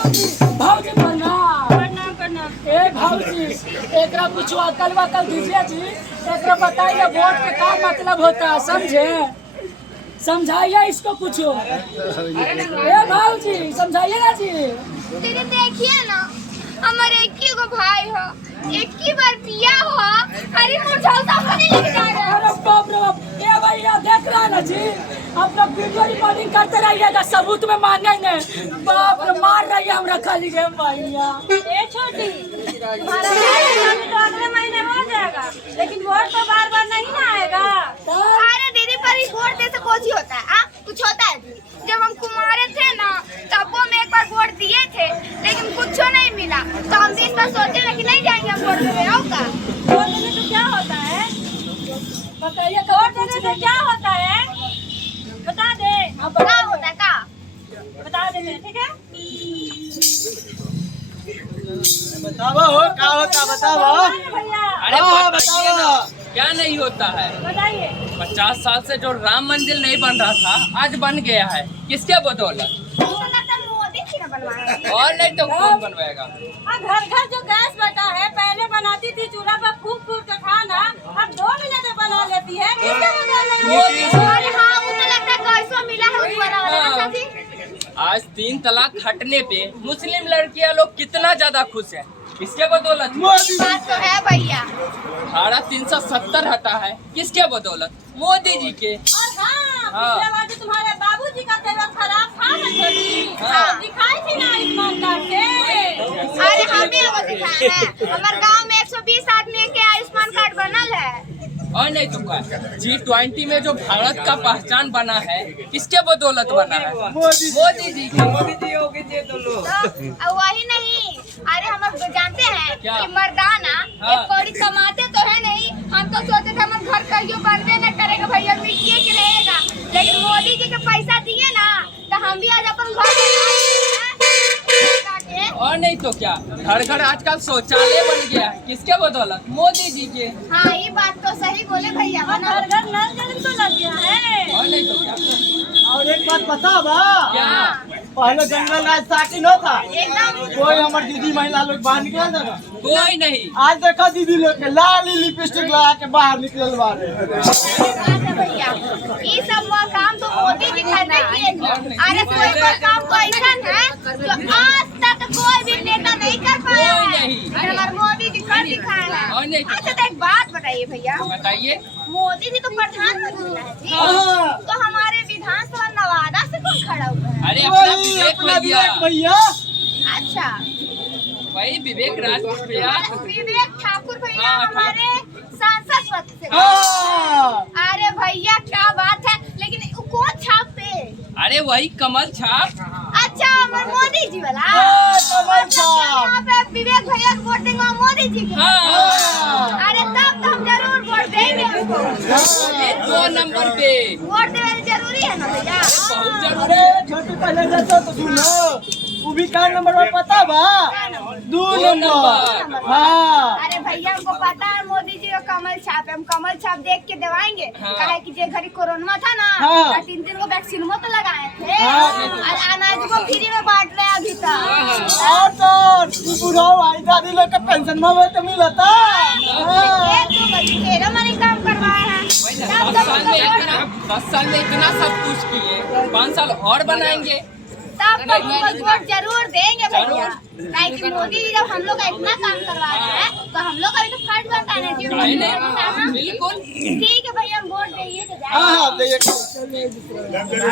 भाऊजी प्रणाम। ए भाऊजी एकरा कुछ अकल वकल दीजिए जी। एकरा बताइए वोट का क्या मतलब होता है, समझे? समझाइए इसको कुछ। ए भाऊजी समझाइए ना जी। तेरे देखिए ना, हमारे एक ही गो भाई हो, एक ही बार पिया हो। अरे मुझौसा होने लग जाएगा। अरे बाप रे बाप। ए भैया देख रहे हैं ना जी, अपना वीडियो रिकॉर्डिंग करते रहिएगा, सबूत में मांगेंगे। बाप रे मार रही है, हम रखा लीजिए भैया। ए छोटी, तुम्हारा शादी तो अगले महीने हो जाएगा, लेकिन वोट तो बार बार नहीं ना आएगा। अरे दीदी पर वोट दे से कुछ ही होता है? कुछ होता है जी? जब हम कुमारे थे ना, तब वो में एक बार वोट दिए थे, लेकिन कुछ नहीं मिला, तो हम भी इस बार सोचे ना कि नहीं जाएंगे हम वोट देने। होगा वोट देने से क्या होता है? बताइए वोट देने से क्या होता है? बता दे। हाँ क्या होता है का? बता दे, ठीक है? बतावा हो क्या होता बतावा। भैया अरे हाँ, बताइए ना, बताओ। क्या नहीं होता है? बताइए। 50 साल से जो राम मंदिर नहीं बन रहा था, आज बन गया है। किसके बदौलत? मोदी जी ने बनवाया। और नहीं तो कौन बनवाएगा? घर घर जो गैस बटा है, पहले बनाती थी चूल्हा पर फूक फूक के खाना, अब 2 मिनट में बना लेती है। किसके बदौलत? अरे हाँ, वो तो लगता है कैसो मिला है उस वाला हाँ। साथी। आज 3 तलाक हटने पे मुस्लिम लड़कियां लोग कितना ज्यादा खुश हैं। किसके बदौलत? बात तो है भैया। धारा 370 हटा है। किसके बदौलत? मोदी जी के। और हाँ, हाँ। पिछले बार जो तुम्हारे बाबूजी का तबीयत खराब था ना छोटी, हाँ। दिखाई थी ना आयुष्मान कार्ड से। अरे हम भी लोग दिखाए हैं। हमारे गांव में 120 आदमी के आयुष्मान कार्ड बनल है। और नहीं तो क्या? G20 में जो भारत का पहचान बना है, किसके बदौलत बना है? मोदी जी के। तो वही नहीं, अरे हम अब जानते हैं क्या? कि मर्दाना हाँ। एक कौड़ी कमाते तो है नहीं। हम तो सोचे थे हमारे घर कहियो बनबे न करेगा भैया, मिट्टी के रहेगा। लेकिन मोदी जी के पैसा दिए ना, तो हम भी आज अपन घर और नहीं तो क्या? घर घर आजकल शौचालय बन गया है। किसके बदौलत? मोदी जी के। हाँ, ये बात तो सही बोले भैया। और घर घर नल जल तो लग गया है। और नहीं तो क्या? और एक बात पता बा, क्या? पहले जंगल राज साथी न था, एकदम कोई हमार दीदी महिला लोग बाहर निकल था। कोई नहीं। आज देखा दीदी लोग के लाल लिपस्टिक लगा के बाहर निकल बारे। बात है भैया, ये सब काम तो मोदी जी करते किए थे। अरे कोई काम तो ऐसा है जो आज तक कोई भी नेता नहीं कर पाया कोई है। नहीं। और हमारे मोदी जी कर दिखाए और नहीं हैं। तो अच्छा तो एक बात बताइए भैया, बताइए। मोदी जी तो प्रधानमंत्री है जी, हाँ। तो हमारे विधानसभा नवादा से कौन खड़ा हुआ है? अरे अपना वही विवेक अपना भैया। विवेक भैया। अच्छा, वही विवेक राजपूत भैया। विवेक ठाकुर भैया हाँ, हमारे सांसद पद से। हाँ। अरे भैया क्या बात है, लेकिन वो कौन छाप पे? अरे वही कमल छाप। अच्छा, हमारे मोदी जी वाला। हाँ, कमल मतलब छाप। यहाँ पे विवेक भैया को वोट देंगे मोदी जी के। हाँ। अरे तब तो हम जरूर वोट देंगे उनको। ये 2 नंबर पे वोट देना जरूरी है ना भैया। बहुत जरूरी। अरे छोटी पहले जैसा तो सुनो, वो भी का नंबर में पता बा? 2 नंबर। हाँ। अरे भैया हमको पता है मोदी जी का कमल छाप है, हम कमल छाप देख के दवाएंगे। हाँ। काहे कि जे घड़ी कोरोना था ना, हाँ। तो 3 को वैक्सीन तो लगाए थे। हाँ। और अनाज को फ्री में बांट रहे हैं अभी तक। और तो बुढ़ाओ आई दादी लोग के पेंशन में तो मिलता। हाँ। ये तो बच्चे मनी काम करवाए हैं। तब 10 तो साल में हमको इतना 10 साल में इतना सब कुछ किए, 5 साल और बनाएंगे। तब तो हमको वोट जरूर देंगे भैया। जरूर। काहे कि मोदी जी जब हम लोग का इतना काम करवा रहे हैं, तो हम लोग का भी तो फर्ज बनता है ना जी। नहीं नहीं, बिल्कुल। ठीक है भैया, हम वोट देंगे तो हाँ जाएंगे। हाँ, देखिए।